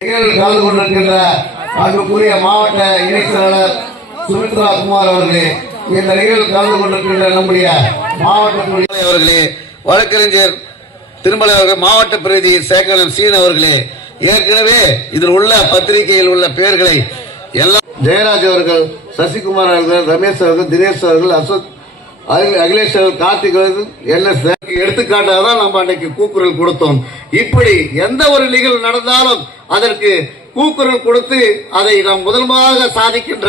கலந்து கொண்டிருக்கின்ற அன்புக்குரிய மாவட்ட இணை செயலாளர் சுமித்ரா குமார் அவர்களே, இந்த நிகழ்வில் கலந்து கொண்டிருக்கின்ற நம்முடைய மாவட்ட அவர்களே, வழக்கறிஞர் திருமலை அவர்கள், மாவட்ட பிரதி சேகரன் சீன் அவர்களே, ஏற்கனவே இதில் உள்ள பத்திரிகையில் உள்ள பெயர்களை எல்லாம் ஜெயராஜ் அவர்கள், சசிகுமார் அவர்கள், ரமேஷ் அவர்கள், தினேஷ் அவர்கள், அசோக், அகிலேஷ் அவர்கள், கார்த்திக் அவர்கள், எடுத்துக்காட்டாக தான் நம்ம அன்னைக்கு கூக்குரல் கொடுத்தோம். இப்படி எந்த ஒரு நிகழ்வு நடந்தாலும் அதற்கு கூக்குரல் கொடுத்து அதை நாம் முதன்மையாக சாதிக்கின்ற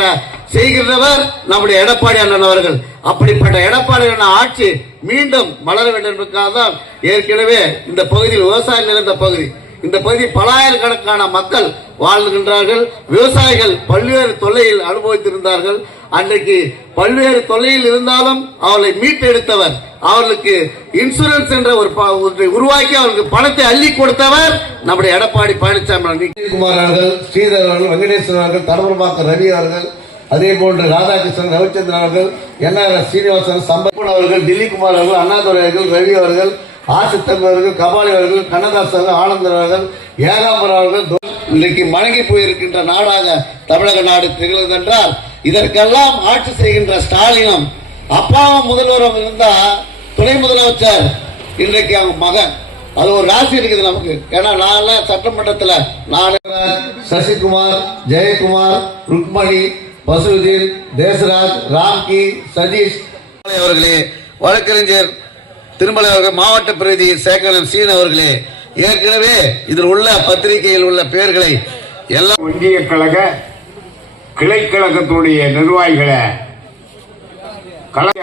செய்கின்றவர் நம்முடைய எடப்பாடி அண்ணன் அவர்கள். அப்படிப்பட்ட எடப்பாடி அண்ணன் ஆட்சி மீண்டும் மலர வேண்டும் என்பதற்காக தான் ஏற்கனவே இந்த பகுதியில் விவசாயம் நிறைந்த பகுதி, இந்த பகுதி பலாயிரக்கணக்கான மக்கள் வாழ்கின்றார்கள். விவசாயிகள் பல்வேறு தொல்லையில் அனுபவித்திருந்தார்கள். அன்றைக்கு பல்வேறு தொல்லையில் இருந்தாலும் அவர்களை மீட்டெடுத்தவர், அவர்களுக்கு இன்சூரன்ஸ் என்ற ஒரு உருவாக்கி அவர்களுக்கு பணத்தை அள்ளி கொடுத்தவர் நம்முடைய எடப்பாடி பழனிசாமி. குமார் அவர்கள், ஸ்ரீதர் அவர்கள், வெங்கடேஸ்வரன் அவர்கள், தடமரமாக்க ரவி அவர்கள், அதே போன்று ராதாகிருஷ்ணன், ரவிச்சந்திரன் அவர்கள், என்ஆர் சீனிவாசன், சம்பன் அவர்கள், தில்லிகுமார் அவர்கள், அண்ணாதுரை அவர்கள், ரவி அவர்கள், ஆசித்தம் அவர்கள், கபாலி அவர்கள், கண்ணதாஸ் அவர்கள், ஆனந்தர் அவர்கள், ஏகாம்பரம் அவர்கள். இன்றைக்கு மணங்கி போயிருக்கின்ற நாடாக தமிழக நாடு திகழ்கிறது என்றால் இதற்கெல்லாம் ஆட்சி செய்கின்ற ஸ்டாலினும் அப்பாவும் முதல்வரும் இருந்தா துணை முதலமைச்சர் இன்றைக்கு அவங்க மகன், அது ஒரு ராசி இருக்குது நமக்கு. ஏன்னா நான் சட்டமன்றத்தில் சசிகுமார், ஜெயக்குமார், ருக்மணி, பசுதீன், தேசராஜ், ராம்கி, சதீஷ் அவர்களே, வழக்கறிஞர் திருமலை அவர்கள், மாவட்ட பிரதி சேகரன் சீன் அவர்களே, ஏற்கனவே இதில் உள்ள பத்திரிகையில் உள்ள பெயர்களை எல்லாம் ஒன்றிய கழக கிளைக்கழகத்துடைய நிர்வாகிகளை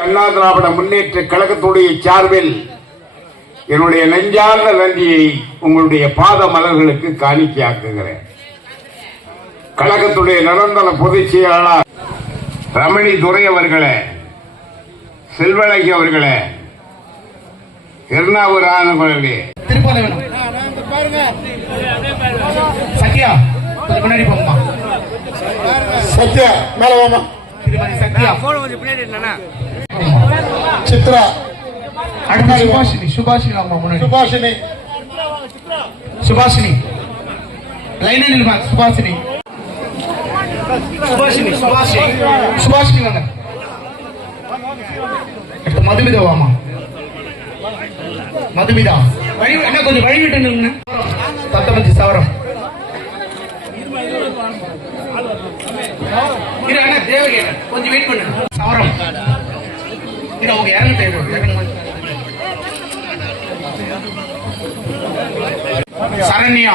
அண்ணா திராவிட முன்னேற்ற கழகத்துடைய சார்பில் என்னுடைய நெஞ்சார்ந்த நன்றியை உங்களுடைய பாத மலர்களுக்கு காணிக்கையாக்குகிறேன். கழகத்துடைய நிரந்தர பொதுச் செயலாளர் ரமணி துரை அவர்களே, செல்வழகி அவர்களே, எர்ணாபுரம் அவர்களே, சத்யா முன்னாடி போமா, சத்யா மேல வாமா, சத்யா சித்ரா, அடுத்து சுபாஷினி, சுபாஷினி வாமா முன்னாடி, சுபாஷினி, சுபாஷினி லைனில் நில்லுமா, சுபாஷினி, சுபாஷினி, சுபாஷினி, சுபாஷினி வாங்க. அடுத்து மதுமிதா வாமா, மதுமிதா என்ன கொஞ்சம் வழிவிட்டு நில்லுங்க. 19 சவரம் தேவகே கொஞ்சம் வெயிட் பண்ணு. சவரம் இது அவங்க இறங்கிட்டு சரண்யா,